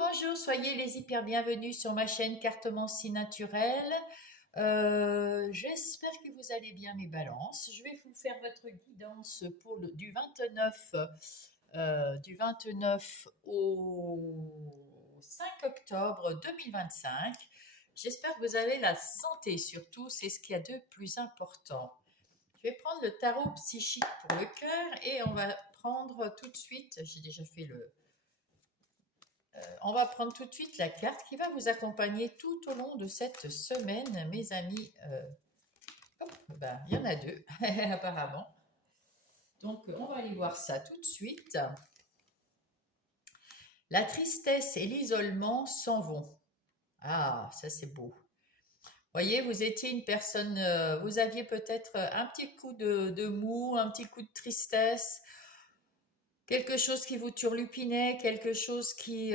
bonjour, soyez les hyper bienvenus sur ma chaîne Cartomancie Naturelle. J'espère que vous allez bien mes balances. Je vais vous faire votre guidance pour du 29 au 5 octobre 2025. J'espère que vous avez la santé surtout, c'est ce qu'il y a de plus important. Je vais prendre le tarot psychique pour le cœur et on va prendre tout de suite, j'ai déjà fait on va prendre tout de suite la carte qui va vous accompagner tout au long de cette semaine, mes amis. Il y en a deux, apparemment. Donc, on va aller voir ça tout de suite. La tristesse et l'isolement s'en vont. Ah, ça c'est beau. Voyez, vous étiez une personne, vous aviez peut-être un petit coup de mou, un petit coup de tristesse, quelque chose qui vous turlupinait, quelque chose qui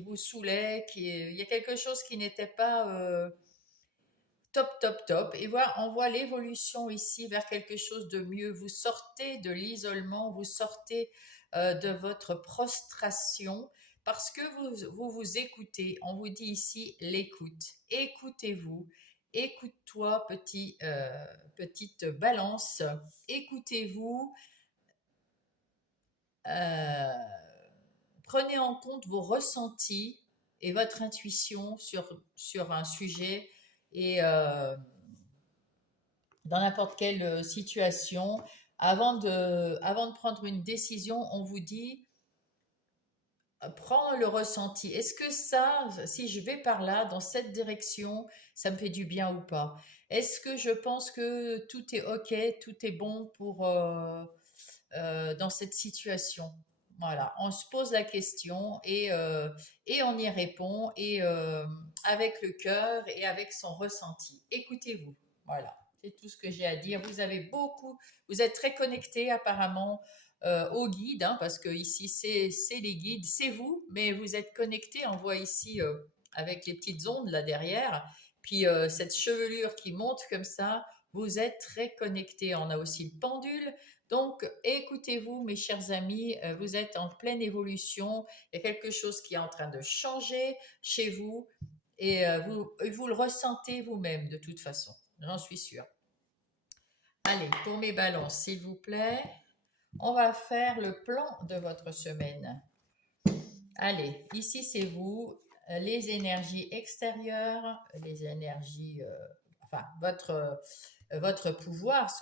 vous saoulait, il y a quelque chose qui n'était pas top, top, top. Et voilà, on voit l'évolution ici vers quelque chose de mieux. Vous sortez de l'isolement, vous sortez de votre prostration parce que vous écoutez. On vous dit ici l'écoute. Écoutez-vous. Écoute-toi, petite balance. Écoutez-vous. Euh, Prenez en compte vos ressentis et votre intuition sur un sujet et dans n'importe quelle situation. Avant de prendre une décision, on vous dit, prends le ressenti. Est-ce que ça, si je vais par là, dans cette direction, ça me fait du bien ou pas? Est-ce que je pense que tout est OK, tout est bon pour dans cette situation? Voilà, on se pose la question et on y répond et avec le cœur et avec son ressenti. Écoutez-vous. Voilà, c'est tout ce que j'ai à dire. Vous êtes très connectés apparemment aux guides, hein, parce que ici c'est les guides, c'est vous, mais vous êtes connectés. On voit ici avec les petites ondes là derrière, puis cette chevelure qui monte comme ça. Vous êtes très connectés. On a aussi le pendule. Donc, écoutez-vous, mes chers amis, vous êtes en pleine évolution. Il y a quelque chose qui est en train de changer chez vous et vous le ressentez vous-même de toute façon. J'en suis sûre. Allez, pour mes balances, s'il vous plaît, on va faire le plan de votre semaine. Allez, ici c'est vous, les énergies extérieures, les énergies, votre pouvoir,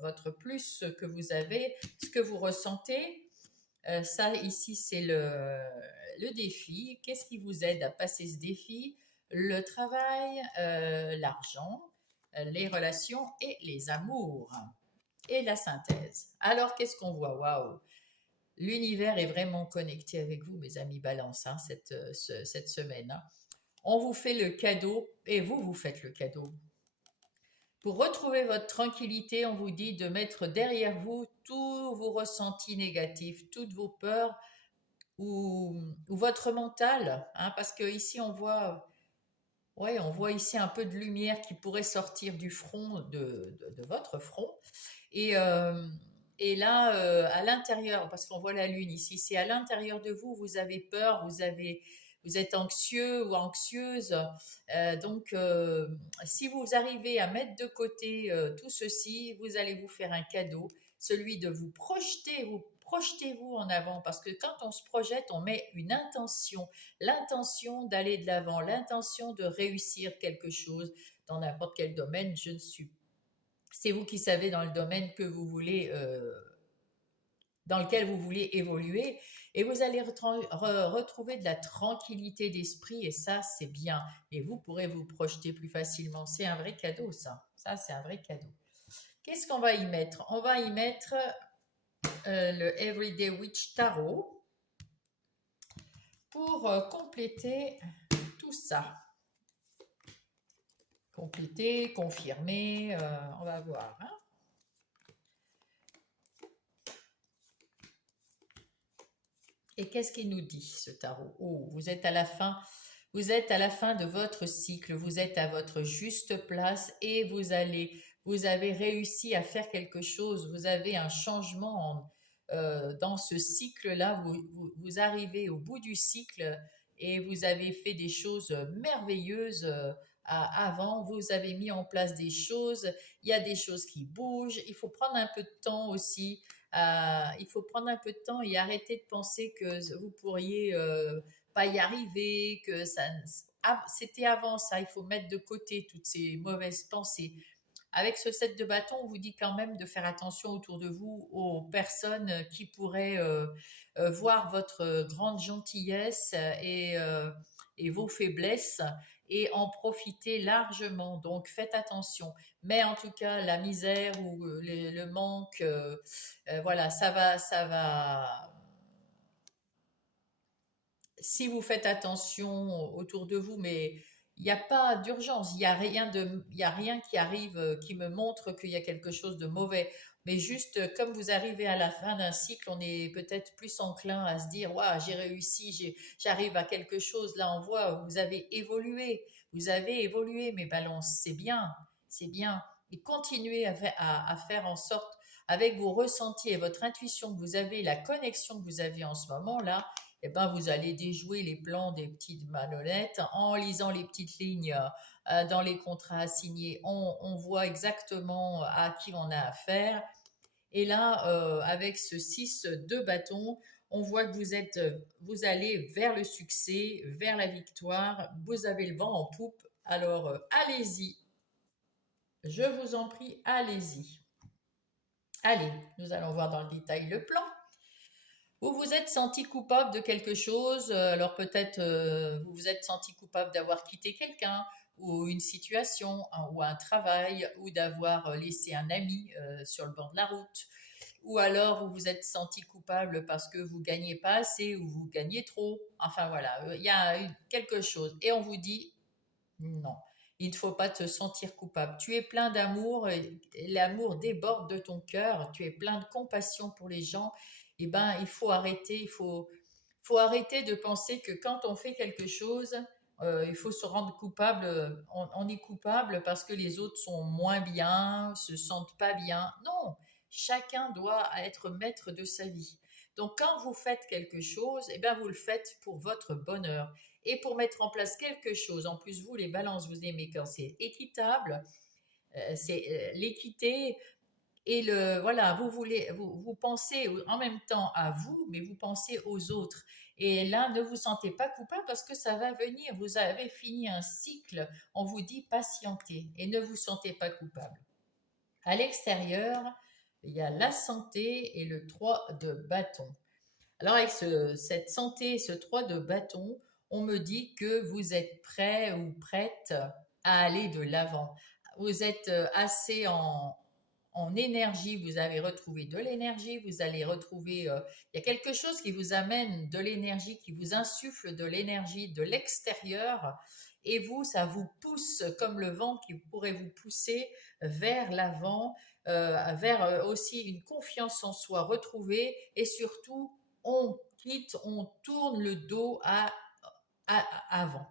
votre plus que vous avez, ce que vous ressentez. Ça, ici, c'est le défi. Qu'est-ce qui vous aide à passer ce défi? Le travail, l'argent, les relations et les amours. Et la synthèse. Alors, qu'est-ce qu'on voit? Waouh! L'univers est vraiment connecté avec vous, mes amis Balance, hein, cette semaine, hein. On vous fait le cadeau et vous faites le cadeau. Pour retrouver votre tranquillité, on vous dit de mettre derrière vous tous vos ressentis négatifs, toutes vos peurs ou votre mental, hein, parce que ici on voit ici un peu de lumière qui pourrait sortir du front de votre front. Et, euh, et là, à l'intérieur, parce qu'on voit la lune ici, c'est à l'intérieur de vous, vous avez peur, vous êtes anxieux ou anxieuse. Si vous arrivez à mettre de côté tout ceci, vous allez vous faire un cadeau, celui de vous projeter, projetez-vous en avant, parce que quand on se projette, on met une intention, l'intention d'aller de l'avant, l'intention de réussir quelque chose dans n'importe quel domaine. C'est vous qui savez dans le domaine que vous voulez, dans lequel vous voulez évoluer, et vous allez retrouver de la tranquillité d'esprit, et ça, c'est bien. Et vous pourrez vous projeter plus facilement. C'est un vrai cadeau, ça. Ça, c'est un vrai cadeau. Qu'est-ce qu'on va y mettre? On va y mettre le Everyday Witch Tarot pour compléter tout ça. Compléter, confirmer, on va voir, hein. Et qu'est-ce qu'il nous dit, ce tarot? Oh, vous êtes à la fin. Vous êtes à la fin de votre cycle. Vous êtes à votre juste place et vous avez réussi à faire quelque chose. Vous avez un changement dans ce cycle-là, vous arrivez au bout du cycle et vous avez fait des choses merveilleuses avant, vous avez mis en place des choses, il y a des choses qui bougent, il faut prendre un peu de temps aussi, il faut prendre un peu de temps et arrêter de penser que vous pourriez pas y arriver, que ça, c'était avant ça, il faut mettre de côté toutes ces mauvaises pensées. Avec ce set de bâtons, on vous dit quand même de faire attention autour de vous aux personnes qui pourraient voir votre grande gentillesse et vos faiblesses et en profiter largement. Donc faites attention. Mais en tout cas, la misère ou le manque, voilà, ça va, si vous faites attention autour de vous, mais il n'y a pas d'urgence, il y a rien qui arrive qui me montre qu'il y a quelque chose de mauvais. Mais juste comme vous arrivez à la fin d'un cycle, on est peut-être plus enclin à se dire, waouh, j'ai réussi, j'arrive à quelque chose. Là, on voit, vous avez évolué, mes balances, c'est bien, c'est bien. Et continuez à faire en sorte, avec vos ressentis et votre intuition que vous avez, la connexion que vous avez en ce moment là, eh ben, vous allez déjouer les plans des petites malhonnêtes en lisant les petites lignes dans les contrats signés. On voit exactement à qui on a affaire. Et là, avec ce 6 de bâton, on voit que vous allez vers le succès, vers la victoire. Vous avez le vent en poupe. Alors, allez-y. Je vous en prie, allez-y. Allez, nous allons voir dans le détail le plan. Vous vous êtes senti coupable de quelque chose, alors peut-être vous vous êtes senti coupable d'avoir quitté quelqu'un ou une situation ou un travail ou d'avoir laissé un ami sur le bord de la route. Ou alors vous vous êtes senti coupable parce que vous gagnez pas assez ou vous gagnez trop. Enfin voilà, il y a quelque chose. Et on vous dit non, il ne faut pas te sentir coupable. Tu es plein d'amour, et l'amour déborde de ton cœur, tu es plein de compassion pour les gens. Eh ben, il faut arrêter, faut arrêter de penser que quand on fait quelque chose, il faut se rendre coupable. On est coupable parce que les autres sont moins bien, se sentent pas bien. Non, chacun doit être maître de sa vie. Donc, quand vous faites quelque chose, eh ben, vous le faites pour votre bonheur et pour mettre en place quelque chose. En plus, vous, les balances, vous aimez quand c'est équitable, c'est l'équité et le voilà, vous pensez en même temps à vous, mais vous pensez aux autres. Et là, ne vous sentez pas coupable parce que ça va venir. Vous avez fini un cycle. On vous dit patientez et ne vous sentez pas coupable. À l'extérieur, il y a la santé et le 3 de bâton. Alors avec cette santé, ce 3 de bâton, on me dit que vous êtes prêt ou prête à aller de l'avant. Vous êtes assez en énergie, vous avez retrouvé de l'énergie, vous allez retrouver, il y a quelque chose qui vous amène de l'énergie, qui vous insuffle de l'énergie de l'extérieur, et vous, ça vous pousse comme le vent qui pourrait vous pousser vers l'avant, vers aussi une confiance en soi retrouvée, et surtout, on tourne le dos avant.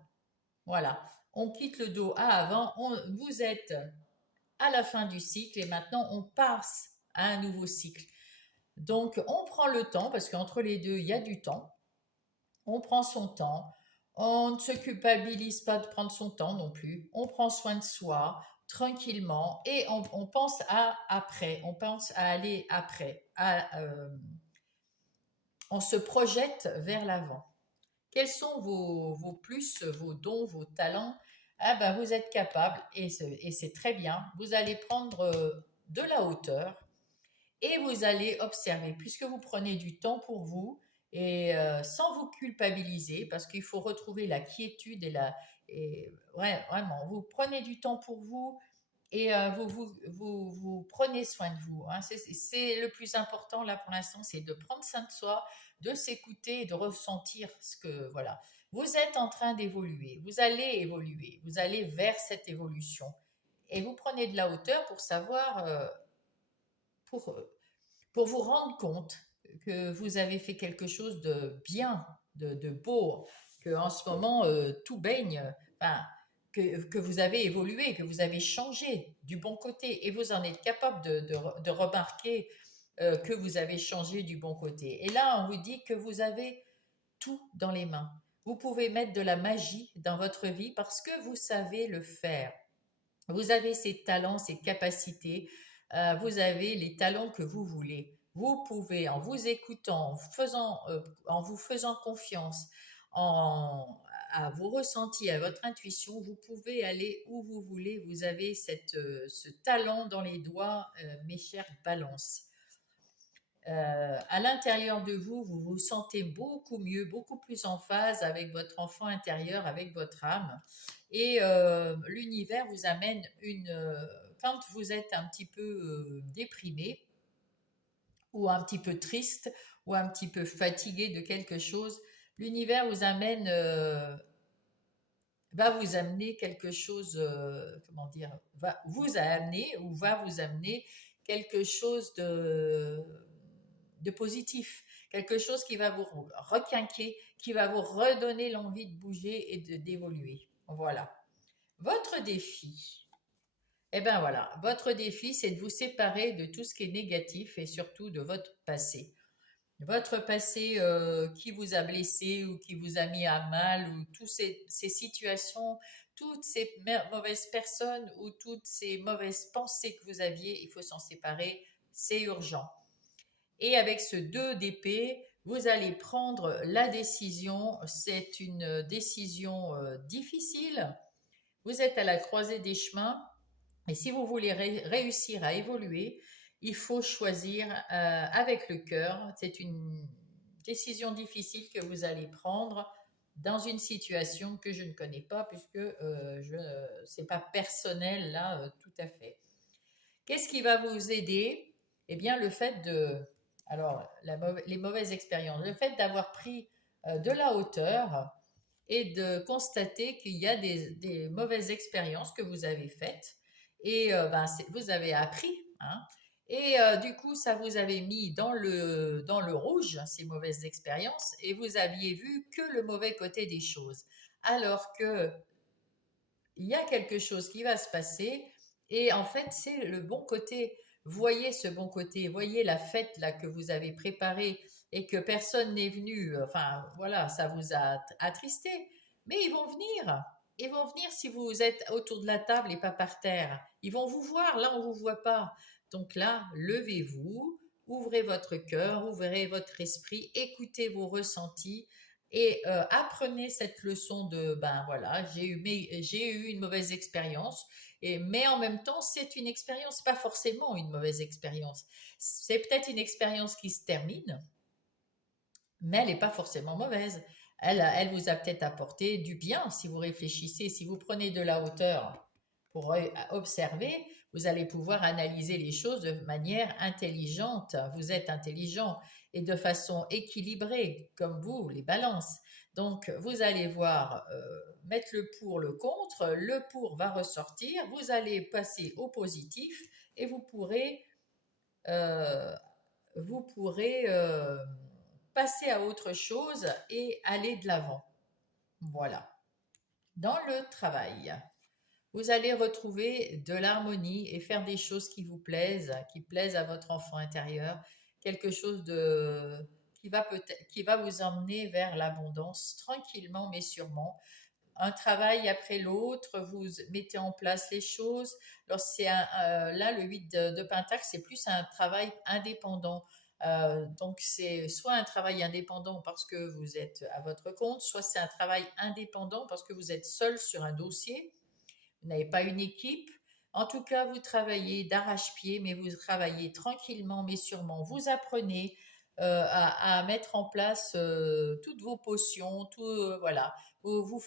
Voilà, on quitte le dos à avant, vous êtes à la fin du cycle et maintenant on passe à un nouveau cycle. Donc on prend le temps, parce qu'entre les deux, il y a du temps. On prend son temps. On ne se culpabilise pas de prendre son temps non plus. On prend soin de soi tranquillement et on pense à après. On pense à aller après. On se projette vers l'avant. Quels sont vos plus, vos dons, vos talents? Ah ben, vous êtes capable, et c'est très bien, vous allez prendre de la hauteur et vous allez observer, puisque vous prenez du temps pour vous et sans vous culpabiliser, parce qu'il faut retrouver la quiétude ouais, vraiment, vous prenez du temps pour vous et vous prenez soin de vous, hein. C'est le plus important là pour l'instant, c'est de prendre soin de soi, de s'écouter et de ressentir ce que, voilà. Vous êtes en train d'évoluer, vous allez évoluer, vous allez vers cette évolution. Et vous prenez de la hauteur pour savoir, pour, euh, pour vous rendre compte que vous avez fait quelque chose de bien, de beau, que en ce moment tout baigne, enfin, que vous avez évolué, que vous avez changé du bon côté et vous en êtes capable de remarquer que vous avez changé du bon côté. Et là, on vous dit que vous avez tout dans les mains. Vous pouvez mettre de la magie dans votre vie parce que vous savez le faire. Vous avez ces talents, ces capacités, vous avez les talents que vous voulez. Vous pouvez, en vous écoutant, en vous faisant confiance, en, à vos ressentis, à votre intuition, vous pouvez aller où vous voulez. Vous avez ce talent dans les doigts, mes chères balances. À l'intérieur de vous, vous vous sentez beaucoup mieux, beaucoup plus en phase avec votre enfant intérieur, avec votre âme. Et l'univers vous amène quand vous êtes un petit peu déprimé ou un petit peu triste ou un petit peu fatigué de quelque chose, l'univers va vous amener quelque chose, comment dire, va vous amener ou va vous amener quelque chose de positif, quelque chose qui va vous requinquer, qui va vous redonner l'envie de bouger et d'évoluer. Voilà. Votre défi, eh bien voilà, votre défi, c'est de vous séparer de tout ce qui est négatif et surtout de votre passé. Votre passé qui vous a blessé ou qui vous a mis à mal ou toutes ces situations, toutes ces mauvaises personnes ou toutes ces mauvaises pensées que vous aviez, il faut s'en séparer, c'est urgent. Et avec ce 2 d'épée, vous allez prendre la décision. C'est une décision difficile. Vous êtes à la croisée des chemins. Et si vous voulez réussir à évoluer, il faut choisir avec le cœur. C'est une décision difficile que vous allez prendre dans une situation que je ne connais pas puisque c'est pas personnel là tout à fait. Qu'est-ce qui va vous aider? Eh bien, le fait de, alors, les mauvaises expériences, le fait d'avoir pris de la hauteur et de constater qu'il y a des mauvaises expériences que vous avez faites et vous avez appris, hein, et du coup, ça vous avait mis dans le rouge, ces mauvaises expériences, et vous aviez vu que le mauvais côté des choses. Alors que il y a quelque chose qui va se passer et en fait c'est le bon côté. Voyez ce bon côté, voyez la fête là que vous avez préparée et que personne n'est venu. Enfin voilà, ça vous a attristé. Mais ils vont venir si vous êtes autour de la table et pas par terre. Ils vont vous voir, là on vous voit pas. Donc là, levez-vous, ouvrez votre cœur, ouvrez votre esprit, écoutez vos ressentis et apprenez cette leçon de ben voilà, j'ai eu une mauvaise expérience, mais en même temps, c'est une expérience, pas forcément une mauvaise expérience. C'est peut-être une expérience qui se termine, mais elle n'est pas forcément mauvaise. Elle vous a peut-être apporté du bien si vous réfléchissez, si vous prenez de la hauteur pour observer, vous allez pouvoir analyser les choses de manière intelligente. Vous êtes intelligent et de façon équilibrée, comme vous, les balances. Donc, vous allez voir, mettre le pour, le contre. Le pour va ressortir. Vous allez passer au positif et euh, vous pourrez passer à autre chose et aller de l'avant. Voilà. Dans le travail, vous allez retrouver de l'harmonie et faire des choses qui plaisent à votre enfant intérieur, quelque chose qui va vous emmener vers l'abondance tranquillement mais sûrement. Un travail après l'autre, vous mettez en place les choses. Alors là, le 8 de Pentacle, c'est plus un travail indépendant. Donc c'est soit un travail indépendant parce que vous êtes à votre compte, soit c'est un travail indépendant parce que vous êtes seul sur un dossier, vous n'avez pas une équipe. En tout cas, vous travaillez d'arrache-pied, mais vous travaillez tranquillement, mais sûrement. Vous apprenez à mettre en place toutes vos potions, voilà. Vous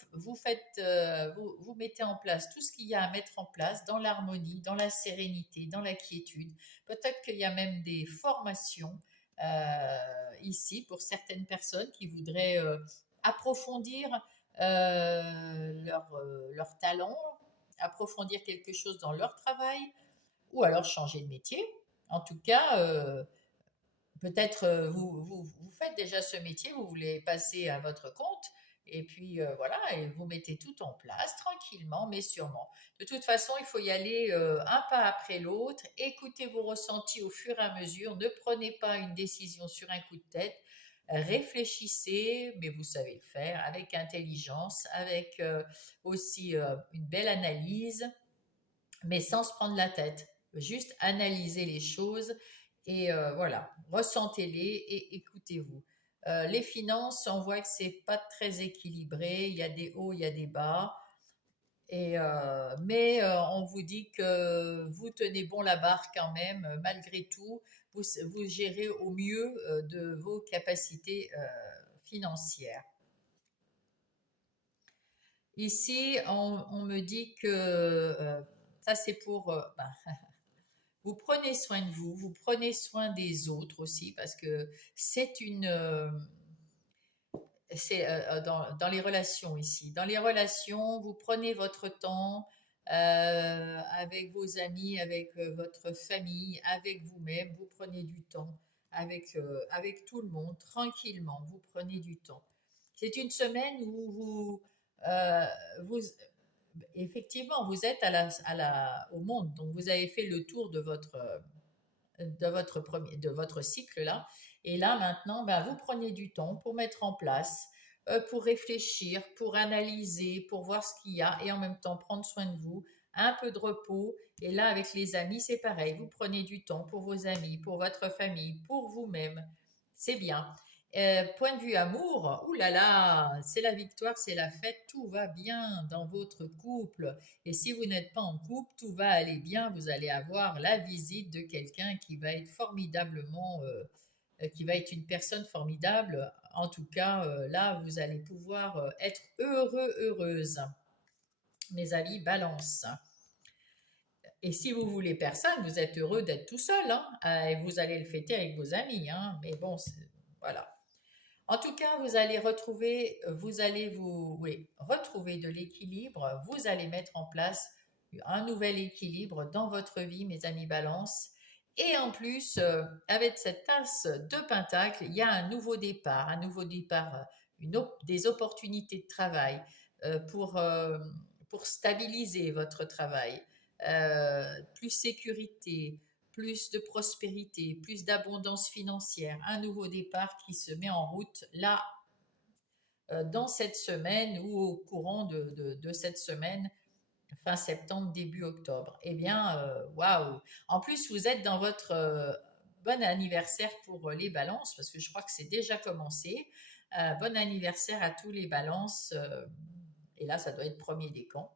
mettez en place tout ce qu'il y a à mettre en place dans l'harmonie, dans la sérénité, dans la quiétude. Peut-être qu'il y a même des formations ici pour certaines personnes qui voudraient approfondir leur talent, approfondir quelque chose dans leur travail ou alors changer de métier. En tout cas, peut-être vous faites déjà ce métier, vous voulez passer à votre compte Et puis voilà, et vous mettez tout en place tranquillement, mais sûrement. De toute façon, il faut y aller un pas après l'autre. Écoutez vos ressentis au fur et à mesure. Ne prenez pas une décision sur un coup de tête. Réfléchissez, mais vous savez le faire avec intelligence, avec aussi une belle analyse, mais sans se prendre la tête. Juste analysez les choses et voilà, ressentez-les et écoutez-vous. Les finances, on voit que c'est pas très équilibré. Il y a des hauts, il y a des bas. Mais on vous dit que vous tenez bon la barre quand même, malgré tout. Vous gérez au mieux de vos capacités financières. Ici, on me dit que ça c'est pour ben, vous prenez soin de vous, vous prenez soin des autres aussi, parce que c'est c'est dans les relations ici. Dans les relations, vous prenez votre temps avec vos amis, avec votre famille, avec vous-même, vous prenez du temps avec tout le monde, tranquillement, vous prenez du temps. C'est une semaine où euh, vous effectivement, vous êtes au monde, donc vous avez fait le tour de votre cycle là. Et là maintenant, ben, vous prenez du temps pour mettre en place, pour réfléchir, pour analyser, pour voir ce qu'il y a et en même temps prendre soin de vous, un peu de repos. Et là, avec les amis, c'est pareil. Vous prenez du temps pour vos amis, pour votre famille, pour vous-même. C'est bien. Point de vue amour, ouh là là, c'est la victoire, c'est la fête, tout va bien dans votre couple. Et si vous n'êtes pas en couple, tout va aller bien. Vous allez avoir la visite de quelqu'un qui va être formidablement, qui va être une personne formidable. En tout cas, là, vous allez pouvoir être heureux, heureuse. Mes amis, balance. Et si vous voulez personne, vous êtes heureux d'être tout seul, hein, et vous allez le fêter avec vos amis, hein, mais bon, voilà. En tout cas, vous allez vous, oui, retrouver de l'équilibre. Vous allez mettre en place un nouvel équilibre dans votre vie, mes amis Balance. Et en plus, avec cette tasse de Pentacle, il y a un nouveau départ, des opportunités de travail euh, pour, euh, pour stabiliser votre travail, plus sécurité, plus de prospérité, plus d'abondance financière, un nouveau départ qui se met en route là, dans cette semaine ou au courant de cette semaine, fin septembre, début octobre. Eh bien, waouh! En plus, vous êtes dans votre bon anniversaire pour les balances, parce que je crois que c'est déjà commencé. Bon anniversaire à tous les balances. Et là, ça doit être premier décan.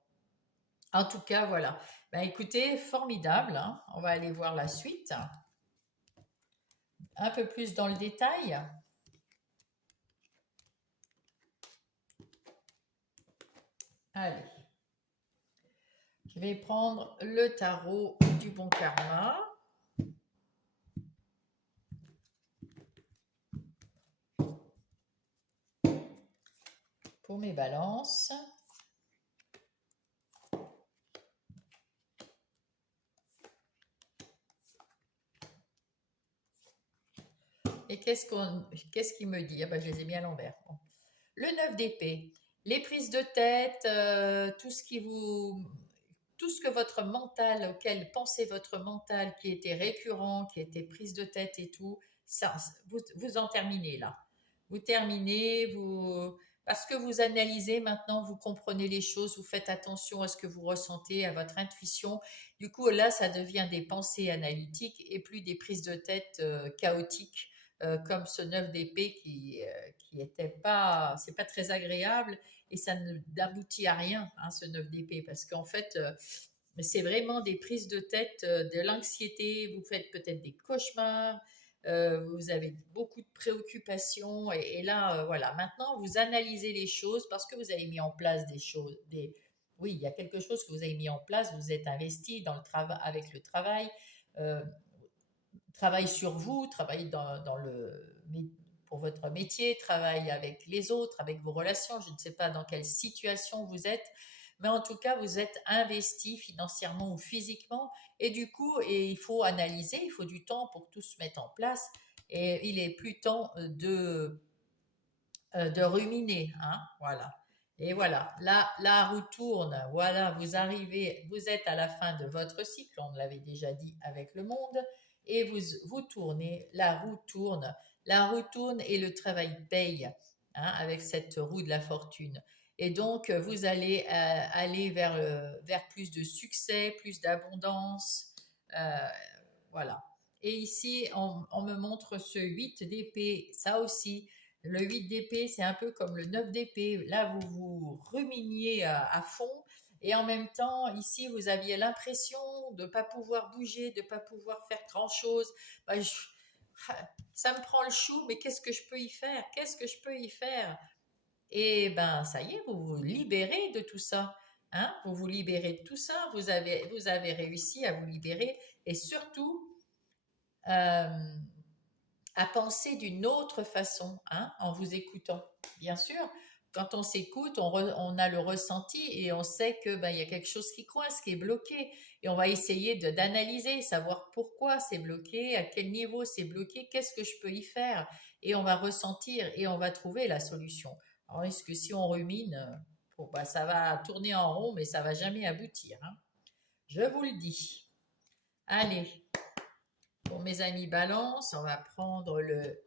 En tout cas, voilà. Ben, écoutez, formidable, hein. On va aller voir la suite. Un peu plus dans le détail. Allez, je vais prendre le tarot du bon karma. Pour mes balances. Et qu'est-ce qu'il me dit? Ah ben, je les ai mis à l'envers. Bon. Le 9 d'épée. Les prises de tête, tout ce que votre mental, auquel pensait votre mental, qui était récurrent, qui était prise de tête et tout, ça, vous en terminez là. Vous terminez, parce que vous analysez maintenant, vous comprenez les choses, vous faites attention à ce que vous ressentez, à votre intuition. Du coup, là, ça devient des pensées analytiques et plus des prises de tête chaotiques, comme ce 9 d'épée qui était pas, c'est pas très agréable et ça n'aboutit à rien, hein, ce 9 d'épée, parce qu'en fait, c'est vraiment des prises de tête, de l'anxiété, vous faites peut-être des cauchemars, vous avez beaucoup de préoccupations, et là, voilà, maintenant, vous analysez les choses parce que vous avez mis en place des choses, oui, il y a quelque chose que vous avez mis en place, vous êtes investi dans le travail, avec le travail, euh, travail sur vous, travail pour votre métier, travail avec les autres, avec vos relations. Je ne sais pas dans quelle situation vous êtes, mais en tout cas, vous êtes investi financièrement ou physiquement. Et du coup, il faut analyser, il faut du temps pour tout se mettre en place. Et il est plus temps de ruminer, hein, voilà. Et voilà, là, la roue tourne, voilà, vous arrivez, vous êtes à la fin de votre cycle, on l'avait déjà dit avec le monde, et vous tournez, la roue tourne et le travail paye, hein, avec cette roue de la fortune. Et donc, vous allez aller vers plus de succès, plus d'abondance, euh, voilà. Et ici, on me montre ce 8 d'épée, ça aussi, le 8 d'épée, c'est un peu comme le 9 d'épée. Là, vous vous ruminiez à fond. Et en même temps, ici, vous aviez l'impression de ne pas pouvoir bouger, de ne pas pouvoir faire grand-chose. Bah, ça me prend le chou, mais qu'est-ce que je peux y faire? Qu'est-ce que je peux y faire? Et ben, ça y est, vous vous libérez de tout ça. Hein, vous vous libérez de tout ça. Vous avez réussi à vous libérer. Et surtout, euh, à penser d'une autre façon, hein, en vous écoutant. Bien sûr, quand on s'écoute, on a le ressenti et on sait que ben, il y a quelque chose qui coince, qui est bloqué. Et on va essayer d'analyser, savoir pourquoi c'est bloqué, à quel niveau c'est bloqué, qu'est-ce que je peux y faire. Et on va ressentir et on va trouver la solution. Alors, est-ce que si on rumine, bon, ben, ça va tourner en rond, mais ça va jamais aboutir, hein. Je vous le dis. Allez, pour mes amis balance, on va prendre le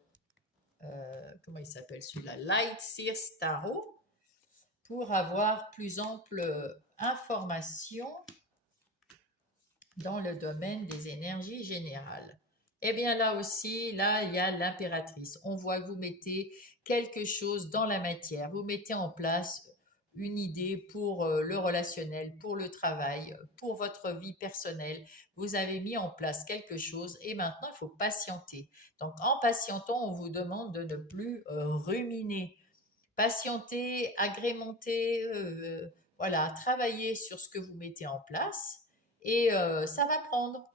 comment il s'appelle celui-là, Light Sears Tarot, pour avoir plus ample information dans le domaine des énergies générales. Eh bien là aussi, là, il y a l'impératrice. On voit que vous mettez quelque chose dans la matière, vous mettez en place une idée pour le relationnel, pour le travail, pour votre vie personnelle. Vous avez mis en place quelque chose et maintenant il faut patienter. Donc en patientant, on vous demande de ne plus ruminer. Patienter, agrémenter, voilà, travailler sur ce que vous mettez en place et ça va prendre,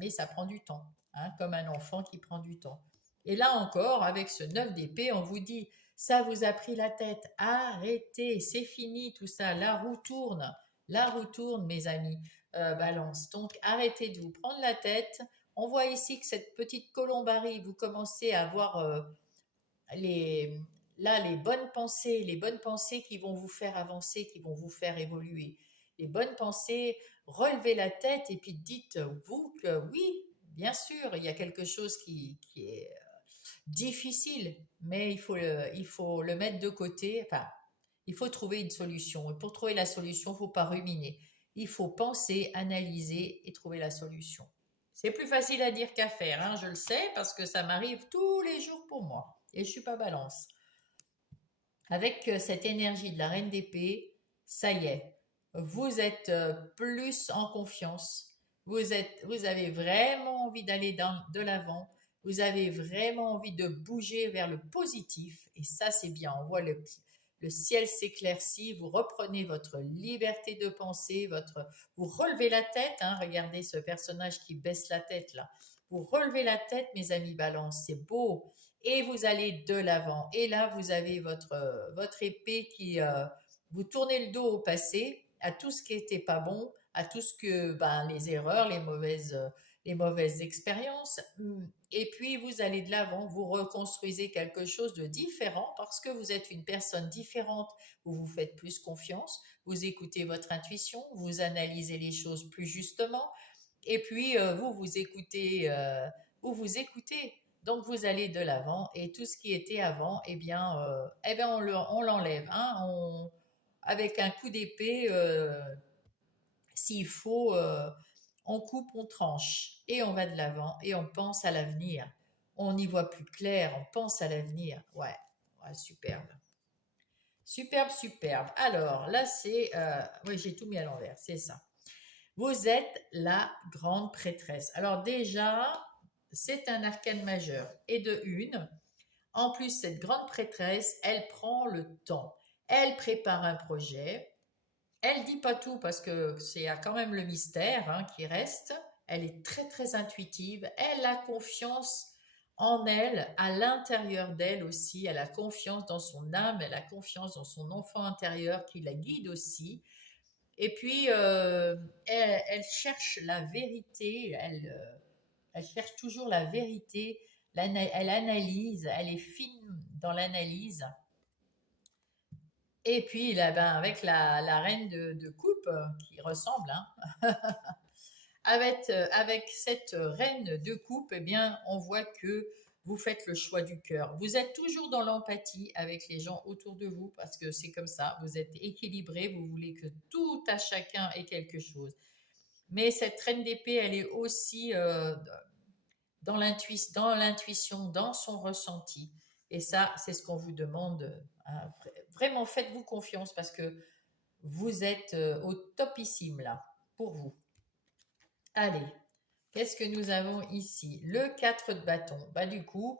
mais ça prend du temps, hein, comme un enfant qui prend du temps. Et là encore, avec ce 9 d'épée, on vous dit, ça vous a pris la tête, arrêtez, c'est fini tout ça, la roue tourne, mes amis, balance. Donc arrêtez de vous prendre la tête. On voit ici que cette petite colombarie, vous commencez à voir les, là, les bonnes pensées qui vont vous faire avancer, qui vont vous faire évoluer. Les bonnes pensées, relevez la tête et puis dites-vous que oui, bien sûr, il y a quelque chose qui est difficile, mais il faut le mettre de côté. Enfin, il faut trouver une solution. Et pour trouver la solution, il ne faut pas ruminer. Il faut penser, analyser et trouver la solution. C'est plus facile à dire qu'à faire, hein, je le sais, parce que ça m'arrive tous les jours pour moi. Et je ne suis pas balance. Avec cette énergie de la reine d'épée, ça y est, vous êtes plus en confiance. Vous avez vraiment envie d'aller de l'avant. Vous avez vraiment envie de bouger vers le positif. Et ça, c'est bien. On voit le ciel s'éclaircit. Vous reprenez votre liberté de penser. Vous relevez la tête, hein. Regardez ce personnage qui baisse la tête là. Vous relevez la tête, mes amis balance. C'est beau et vous allez de l'avant. Et là, vous avez votre épée qui vous tournez le dos au passé, à tout ce qui n'était pas bon, à tout ce que ben, les erreurs, les mauvaises expériences. Et puis vous allez de l'avant, vous reconstruisez quelque chose de différent parce que vous êtes une personne différente, vous vous faites plus confiance, vous écoutez votre intuition, vous analysez les choses plus justement, et puis vous vous écoutez. Donc vous allez de l'avant et tout ce qui était avant, eh bien on l'enlève, hein, avec un coup d'épée, s'il faut, on coupe, on tranche et on va de l'avant et on pense à l'avenir. On y voit plus clair, on pense à l'avenir. Ouais, ouais, superbe. Superbe, superbe. Alors là, oui, j'ai tout mis à l'envers, c'est ça. Vous êtes la grande prêtresse. Alors déjà, c'est un arcane majeur. Et de une, en plus, cette grande prêtresse, elle prend le temps. Elle prépare un projet. Elle dit pas tout parce que c'est quand même le mystère, hein, qui reste. Elle est très très intuitive. Elle a confiance en elle, à l'intérieur d'elle aussi. Elle a confiance dans son âme. Elle a confiance dans son enfant intérieur qui la guide aussi. Et puis, elle cherche la vérité, elle cherche toujours la vérité, elle analyse, elle est fine dans l'analyse. Et puis, là, ben, avec la reine de coupe, qui ressemble, hein, avec cette reine de coupe, eh bien, on voit que vous faites le choix du cœur. Vous êtes toujours dans l'empathie avec les gens autour de vous parce que c'est comme ça. Vous êtes équilibré, vous voulez que tout à chacun ait quelque chose. Mais cette reine d'épée, elle est aussi dans l'intuition, dans son ressenti. Et ça, c'est ce qu'on vous demande. Vraiment, faites-vous confiance parce que vous êtes au topissime là, pour vous. Allez, qu'est-ce que nous avons ici? Le 4 de bâton. Bah, du coup,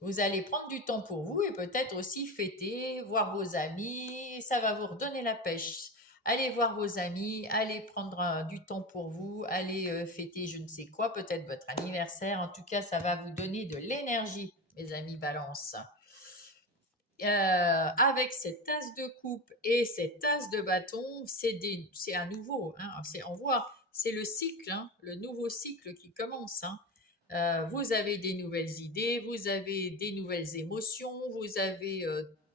vous allez prendre du temps pour vous et peut-être aussi fêter, voir vos amis. Ça va vous redonner la pêche. Allez voir vos amis, allez prendre du temps pour vous, allez fêter je ne sais quoi, peut-être votre anniversaire. En tout cas, ça va vous donner de l'énergie, mes amis balance. Avec cette tasse de coupe et cette tasse de bâton, c'est à nouveau, hein, on voit, c'est le cycle, hein, le nouveau cycle qui commence. Hein. Vous avez des nouvelles idées, vous avez des nouvelles émotions, vous avez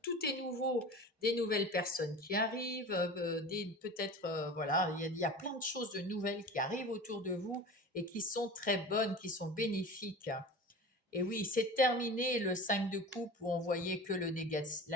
tout est nouveau, des nouvelles personnes qui arrivent, peut-être, voilà, il y a plein de choses de nouvelles qui arrivent autour de vous et qui sont très bonnes, qui sont bénéfiques. Et oui, c'est terminé le 5 de coupe où on voyait que la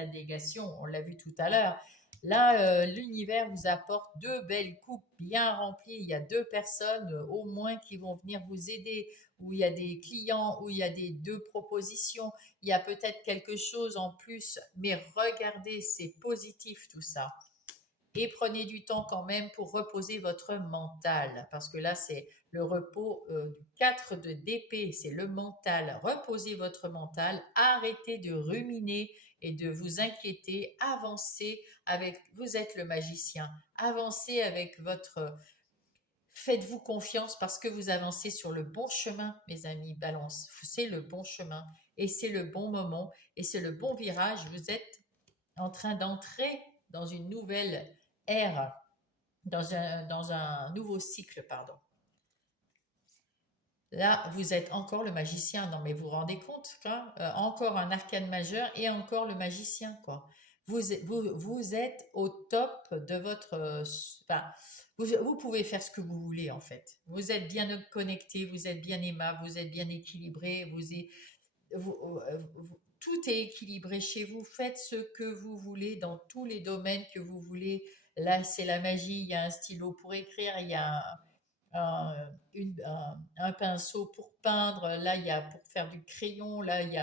négation, on l'a vu tout à l'heure. Là, l'univers vous apporte deux belles coupes bien remplies. Il y a deux personnes au moins qui vont venir vous aider, où il y a des clients, où il y a des deux propositions. Il y a peut-être quelque chose en plus, mais regardez, c'est positif tout ça. Et prenez du temps quand même pour reposer votre mental, parce que là, c'est le repos du 4 d'épée, c'est le mental. Reposez votre mental, arrêtez de ruminer et de vous inquiéter, avancez avec, vous êtes le magicien, avancez avec votre, faites-vous confiance parce que vous avancez sur le bon chemin, mes amis, balance, c'est le bon chemin et c'est le bon moment et c'est le bon virage, vous êtes en train d'entrer dans une nouvelle ère, dans un nouveau cycle, pardon. Là, vous êtes encore le magicien. Non, mais vous vous rendez compte, quoi. Encore un arcane majeur et encore le magicien, quoi. Vous êtes au top de votre... enfin, vous pouvez faire ce que vous voulez, en fait. Vous êtes bien connecté, vous êtes bien aimable, vous êtes bien équilibré, tout est équilibré chez vous. Faites ce que vous voulez dans tous les domaines que vous voulez. Là, c'est la magie. Il y a un stylo pour écrire, il y a un pinceau pour peindre. Là, il y a pour faire du crayon. Là, il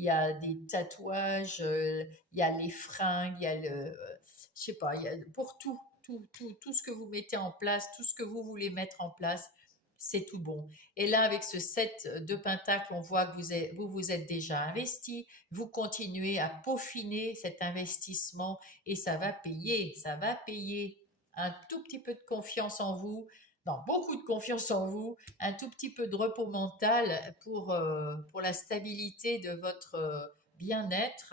y a des tatouages. Il y a les fringues. Il y a je sais pas. Il y a pour tout ce que vous mettez en place, tout ce que vous voulez mettre en place c'est tout bon. Et là, avec ce 7 de pentacle, on voit que vous êtes déjà investi, vous continuez à peaufiner cet investissement et ça va payer. Un tout petit peu de confiance en vous, non, beaucoup de confiance en vous, un tout petit peu de repos mental pour la stabilité de votre bien-être.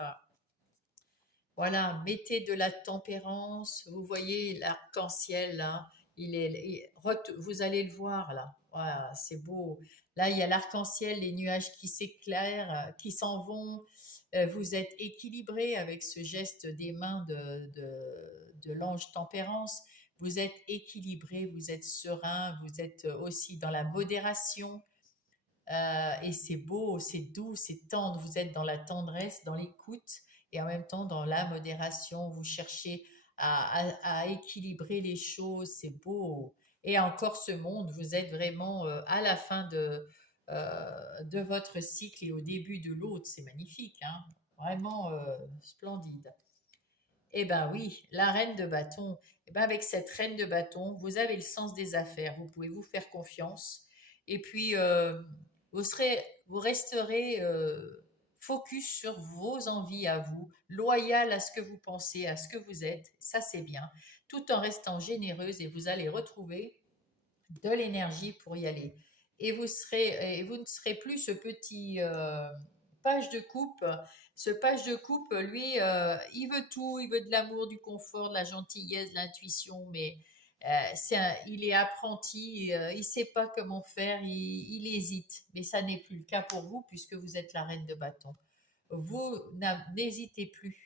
Voilà, mettez de la tempérance. Vous voyez l'arc-en-ciel là, vous allez le voir là. Voilà, c'est beau. Là, il y a l'arc-en-ciel, les nuages qui s'éclairent, qui s'en vont. Vous êtes équilibré avec ce geste des mains de l'ange tempérance. Vous êtes équilibré, vous êtes serein, vous êtes aussi dans la modération. Et c'est beau, c'est doux, c'est tendre. Vous êtes dans la tendresse, dans l'écoute et en même temps dans la modération. Vous cherchez à équilibrer les choses. C'est beau. Et encore ce monde, vous êtes vraiment à la fin de votre cycle et au début de l'autre. C'est magnifique, hein. Vraiment splendide. Eh ben oui, la reine de bâton. Eh ben avec cette reine de bâton, vous avez le sens des affaires. Vous pouvez vous faire confiance. Et puis, vous resterez focus sur vos envies à vous, loyal à ce que vous pensez, à ce que vous êtes. Ça, c'est bien. Tout en restant généreuse et vous allez retrouver de l'énergie pour y aller. Et vous ne serez plus ce petit page de coupe. Ce page de coupe, lui, il veut tout, il veut de l'amour, du confort, de la gentillesse, de l'intuition, mais il est apprenti, il ne sait pas comment faire, il hésite. Mais ça n'est plus le cas pour vous puisque vous êtes la reine de bâton. Vous n'hésitez plus.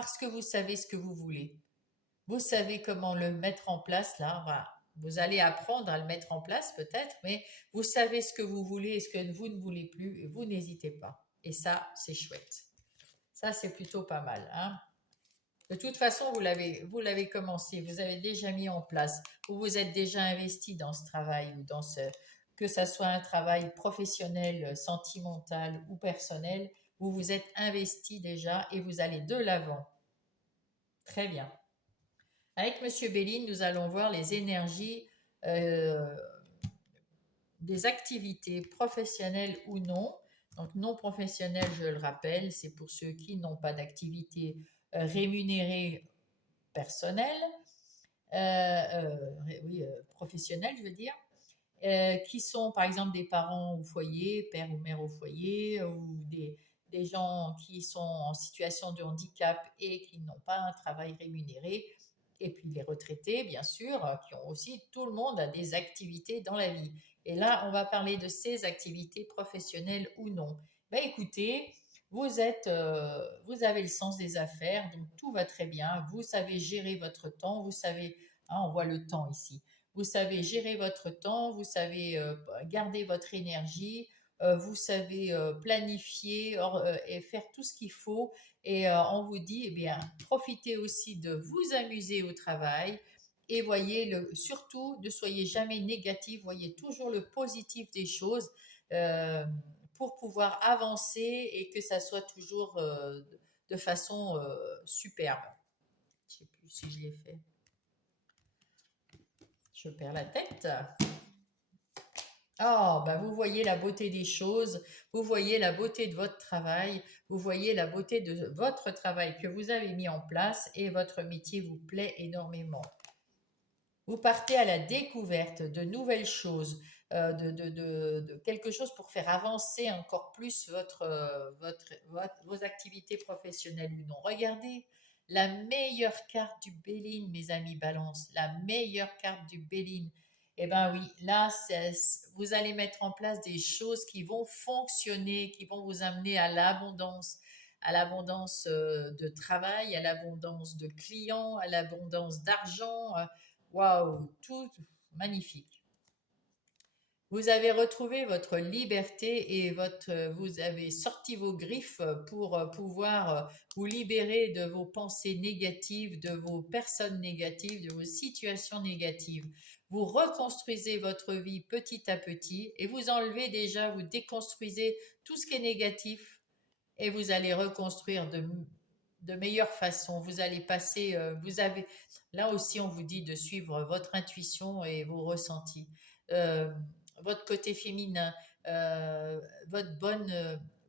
parce que vous savez ce que vous voulez. Vous savez comment le mettre en place, là, voilà. Vous allez apprendre à le mettre en place peut-être, mais vous savez ce que vous voulez et ce que vous ne voulez plus, et vous n'hésitez pas. Et ça, c'est chouette. Ça, c'est plutôt pas mal, hein. De toute façon, vous l'avez commencé, vous avez déjà mis en place, vous vous êtes déjà investi dans ce travail ou dans ce, que ça soit un travail professionnel, sentimental ou personnel, vous vous êtes investi déjà et vous allez de l'avant. Très bien. Avec Monsieur Béline, nous allons voir les énergies euh, des activités professionnelles ou non. Donc non professionnelles, je le rappelle, c'est pour ceux qui n'ont pas d'activité rémunérée personnelle, oui, professionnelle, je veux dire, qui sont par exemple des parents au foyer, père ou mère au foyer, ou des gens qui sont en situation de handicap et qui n'ont pas un travail rémunéré, et puis les retraités, bien sûr, qui ont aussi, tout le monde a des activités dans la vie. Et là, on va parler de ces activités professionnelles ou non. Ben écoutez, vous avez le sens des affaires, donc tout va très bien. Vous savez gérer votre temps, vous savez, hein, on voit le temps ici. Vous savez gérer votre temps, vous savez garder votre énergie, vous savez planifier et faire tout ce qu'il faut. Et on vous dit, eh bien, profitez aussi de vous amuser au travail. Et voyez, surtout, ne soyez jamais négatif, voyez toujours le positif des choses euh, pour pouvoir avancer et que ça soit toujours de façon superbe. Je ne sais plus si je l'ai fait. Je perds la tête. Oh, ben vous voyez la beauté des choses, vous voyez la beauté de votre travail, vous voyez la beauté de votre travail que vous avez mis en place et votre métier vous plaît énormément. Vous partez à la découverte de nouvelles choses, de quelque chose pour faire avancer encore plus vos activités professionnelles ou non. Regardez la meilleure carte du Béline, mes amis Balance, la meilleure carte du Béline. Eh bien oui, là, vous allez mettre en place des choses qui vont fonctionner, qui vont vous amener à l'abondance de travail, à l'abondance de clients, à l'abondance d'argent. Waouh, tout magnifique. Vous avez retrouvé votre liberté et vous avez sorti vos griffes pour pouvoir vous libérer de vos pensées négatives, de vos personnes négatives, de vos situations négatives. Vous reconstruisez votre vie petit à petit et vous enlevez déjà, vous déconstruisez tout ce qui est négatif et vous allez reconstruire de meilleure façon. Vous allez passer, là aussi on vous dit de suivre votre intuition et vos ressentis. Euh, Votre côté féminin, votre bonne,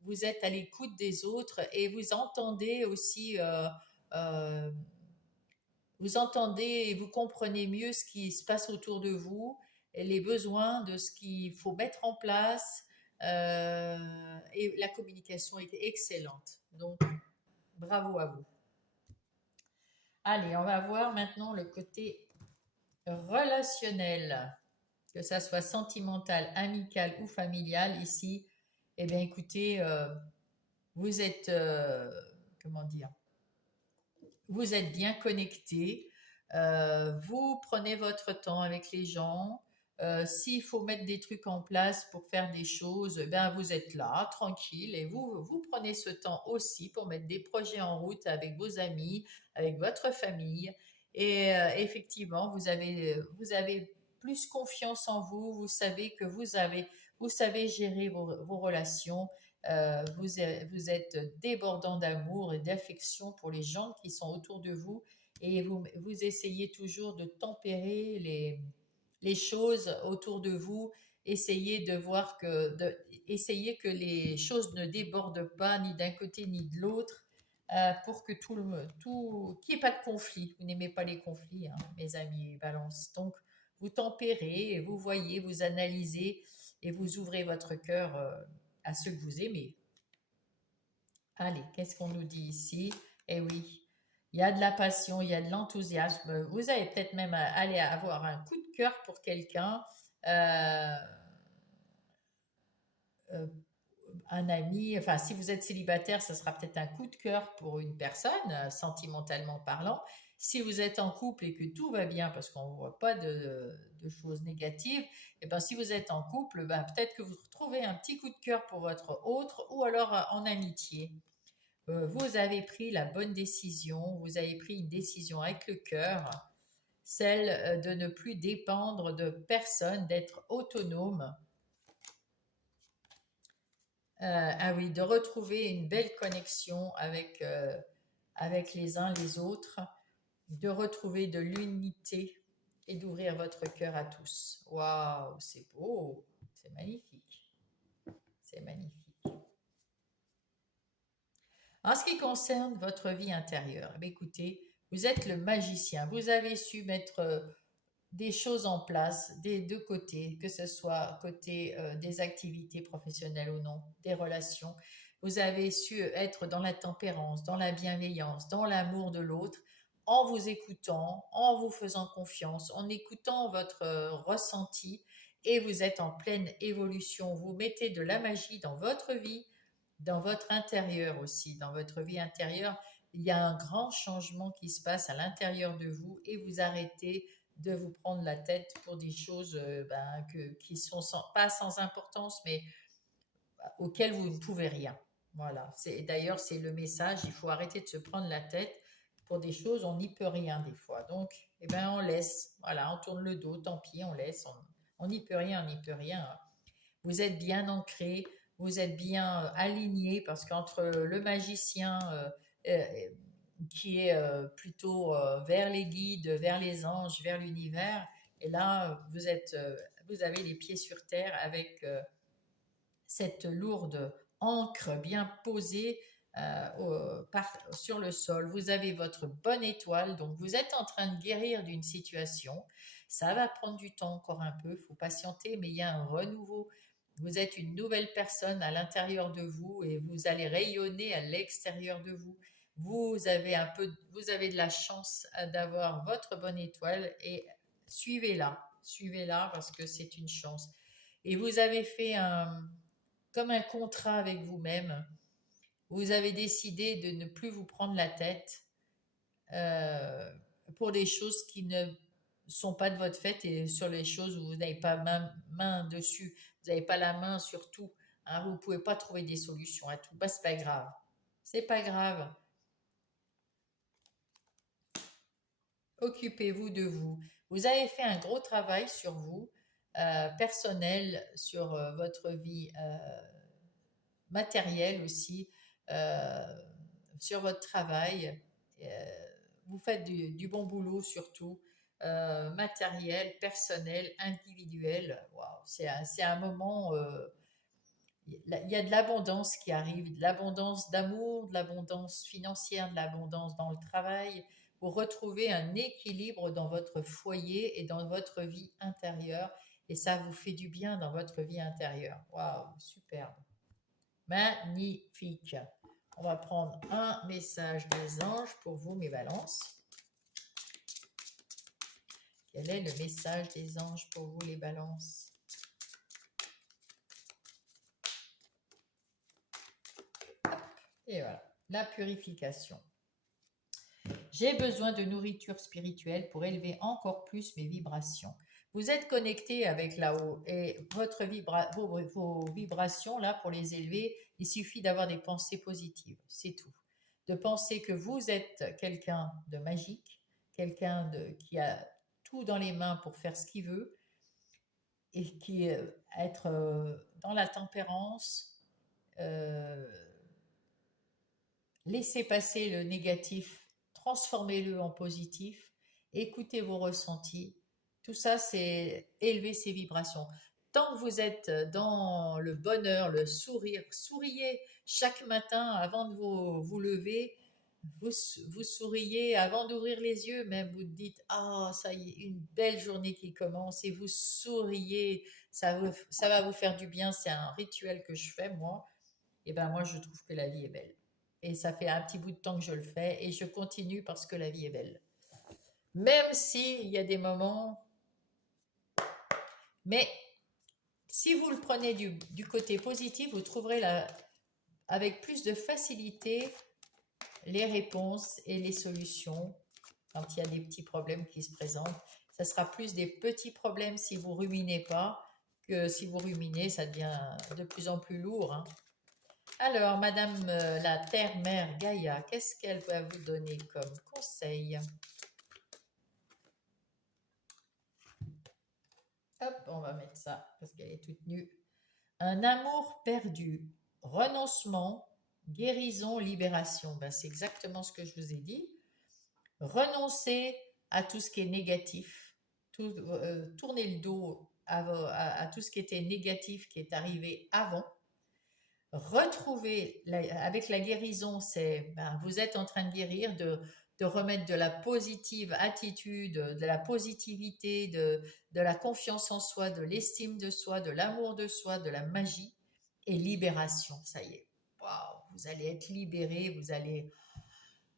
vous êtes à l'écoute des autres et vous entendez aussi, vous entendez et vous comprenez mieux ce qui se passe autour de vous et les besoins de ce qu'il faut mettre en place. Et la communication est excellente. Donc, bravo à vous. Allez, on va voir maintenant le côté relationnel, que ça soit sentimental, amical ou familial. Ici, eh bien, écoutez, vous êtes, comment dire, vous êtes bien connecté, vous prenez votre temps avec les gens. S'il faut mettre des trucs en place pour faire des choses, ben vous êtes là, tranquille, et vous prenez ce temps aussi pour mettre des projets en route avec vos amis, avec votre famille. Et effectivement, vous avez plus confiance en vous, vous savez gérer vos relations, vous êtes débordant d'amour et d'affection pour les gens qui sont autour de vous et vous essayez toujours de tempérer les choses autour de vous. Essayez de voir essayez que les choses ne débordent pas ni d'un côté ni de l'autre pour que qu'il n'y ait pas de conflit. Vous n'aimez pas les conflits, hein, mes amis Balance. Donc, vous tempérez, vous voyez, vous analysez et vous ouvrez votre cœur à ceux que vous aimez. Allez, qu'est-ce qu'on nous dit ici? Eh oui, il y a de la passion, il y a de l'enthousiasme. Vous allez peut-être même aller avoir un coup de cœur pour quelqu'un. Euh, euh, un ami, enfin si vous êtes célibataire, ça sera peut-être un coup de cœur pour une personne, sentimentalement parlant. Si vous êtes en couple et que tout va bien, parce qu'on ne voit pas de choses négatives, et ben si vous êtes en couple, ben, peut-être que vous retrouvez un petit coup de cœur pour votre autre ou alors en amitié. Vous avez pris la bonne décision, vous avez pris une décision avec le cœur, celle de ne plus dépendre de personne, d'être autonome. Ah oui, de retrouver une belle connexion avec les uns les autres, de retrouver de l'unité et d'ouvrir votre cœur à tous. Waouh, c'est beau, c'est magnifique, c'est magnifique. En ce qui concerne votre vie intérieure, eh écoutez, vous êtes le magicien. Vous avez su mettre des choses en place des deux côtés, que ce soit côté des activités professionnelles ou non, des relations. Vous avez su être dans la tempérance, dans la bienveillance, dans l'amour de l'autre, en vous écoutant, en vous faisant confiance, en écoutant votre ressenti, et vous êtes en pleine évolution. Vous mettez de la magie dans votre vie, dans votre intérieur aussi, dans votre vie intérieure. Il y a un grand changement qui se passe à l'intérieur de vous et vous arrêtez de vous prendre la tête pour des choses qui sont pas sans importance, mais auxquelles vous ne pouvez rien. Voilà. D'ailleurs, c'est le message. Il faut arrêter de se prendre la tête pour des choses, on n'y peut rien des fois. Donc, eh ben, on laisse. Voilà, on tourne le dos, tant pis, on laisse. On n'y peut rien, on n'y peut rien. Vous êtes bien ancré, vous êtes bien aligné, parce qu'entre le magicien euh, qui est plutôt vers les guides, vers les anges, vers l'univers, et là, vous avez les pieds sur terre avec cette lourde encre bien posée sur le sol. Vous avez votre bonne étoile, donc vous êtes en train de guérir d'une situation. Ça va prendre du temps encore un peu, il faut patienter, mais il y a un renouveau. Vous êtes une nouvelle personne à l'intérieur de vous et vous allez rayonner à l'extérieur de vous. Vous avez de la chance d'avoir votre bonne étoile et suivez-la parce que c'est une chance. Et vous avez fait comme un contrat avec vous-même. Vous avez décidé de ne plus vous prendre la tête euh, pour des choses qui ne sont pas de votre fait et sur les choses où vous n'avez pas main dessus. Vous n'avez pas la main sur tout. Hein, vous ne pouvez pas trouver des solutions à tout. Bah, c'est pas grave. C'est pas grave. Occupez-vous de vous. Vous avez fait un gros travail sur vous, personnel, sur votre vie matérielle aussi, euh, sur votre travail. Vous faites du bon boulot surtout, matériel, personnel, individuel. Wow, c'est un moment, il y a de l'abondance qui arrive, de l'abondance d'amour, de l'abondance financière, de l'abondance dans le travail. Vous retrouvez un équilibre dans votre foyer et dans votre vie intérieure et ça vous fait du bien dans votre vie intérieure. Waouh, superbe. Magnifique. On va prendre un message des anges pour vous, mes balances. Quel est le message des anges pour vous, les balances? Et voilà, la purification. J'ai besoin de nourriture spirituelle pour élever encore plus mes vibrations. Vous êtes connecté avec là-haut et vos vibrations, là, pour les élever, il suffit d'avoir des pensées positives, c'est tout. De penser que vous êtes quelqu'un de magique, qui a tout dans les mains pour faire ce qu'il veut et qui être dans la tempérance, euh, laissez passer le négatif, transformez-le en positif, écoutez vos ressentis. Tout ça, c'est élever ses vibrations. Tant que vous êtes dans le bonheur, le sourire, souriez chaque matin avant de vous lever. Vous souriez avant d'ouvrir les yeux, même vous dites ah ça y est, une belle journée qui commence et vous souriez, ça va vous faire du bien. C'est un rituel que je fais moi. Et ben moi je trouve que la vie est belle. Et ça fait un petit bout de temps que je le fais et je continue parce que la vie est belle. Même s'il y a des moments, mais Si vous le prenez du côté positif, vous trouverez avec plus de facilité les réponses et les solutions quand il y a des petits problèmes qui se présentent. Ça sera plus des petits problèmes si vous ruminez pas, que si vous ruminez, ça devient de plus en plus lourd, hein. Alors, Madame la Terre-Mère Gaïa, qu'est-ce qu'elle va vous donner comme conseil? Hop, on va mettre ça parce qu'elle est toute nue. Un amour perdu, renoncement, guérison, libération. Ben, c'est exactement ce que je vous ai dit. Renoncer à tout ce qui est négatif, tourner le dos à tout ce qui était négatif qui est arrivé avant. Retrouver, avec la guérison, c'est ben, vous êtes en train de guérir, de remettre de la positive attitude, de la positivité, de la confiance en soi, de l'estime de soi, de l'amour de soi, de la magie et libération. Ça y est, waouh, vous allez être libéré, vous allez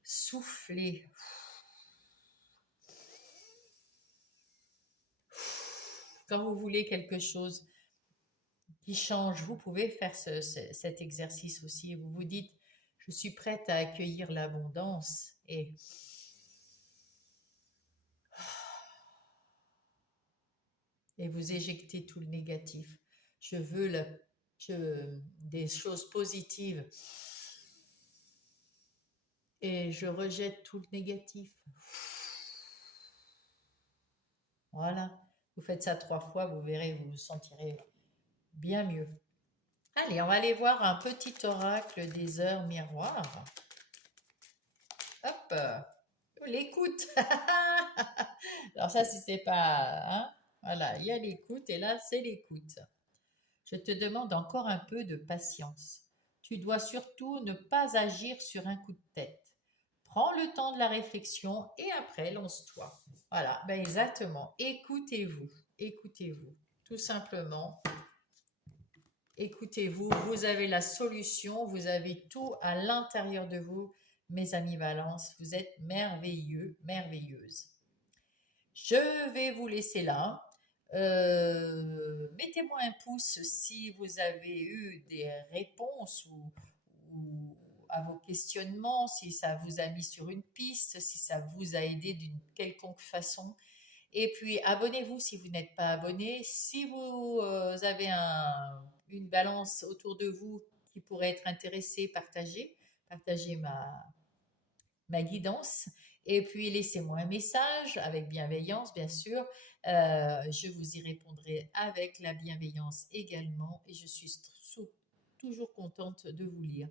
souffler. Quand vous voulez quelque chose qui change, vous pouvez faire cet exercice aussi. Vous vous dites, je suis prête à accueillir l'abondance et vous éjectez tout le négatif. Je veux des choses positives et je rejette tout le négatif. Voilà. Vous faites ça 3 fois, vous verrez, vous vous sentirez bien mieux. Allez, on va aller voir un petit oracle des heures miroirs. Hop, l'écoute. Alors ça, si c'est pas, hein, voilà, il y a l'écoute et là, c'est l'écoute. Je te demande encore un peu de patience. Tu dois surtout ne pas agir sur un coup de tête. Prends le temps de la réflexion et après, lance-toi. Voilà, ben exactement. Écoutez-vous, écoutez-vous. Tout simplement, écoutez-vous. Vous avez la solution, vous avez tout à l'intérieur de vous. Mes amis Balance, vous êtes merveilleux, merveilleuses. Je vais vous laisser là. Mettez-moi un pouce si vous avez eu des réponses ou à vos questionnements, si ça vous a mis sur une piste, si ça vous a aidé d'une quelconque façon. Et puis abonnez-vous si vous n'êtes pas abonné. Si vous avez une balance autour de vous qui pourrait être intéressée, partagez ma guidance. Et puis laissez-moi un message avec bienveillance, bien sûr. Je vous y répondrai avec la bienveillance également. Et je suis toujours contente de vous lire.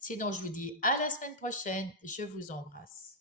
Sinon, je vous dis à la semaine prochaine. Je vous embrasse.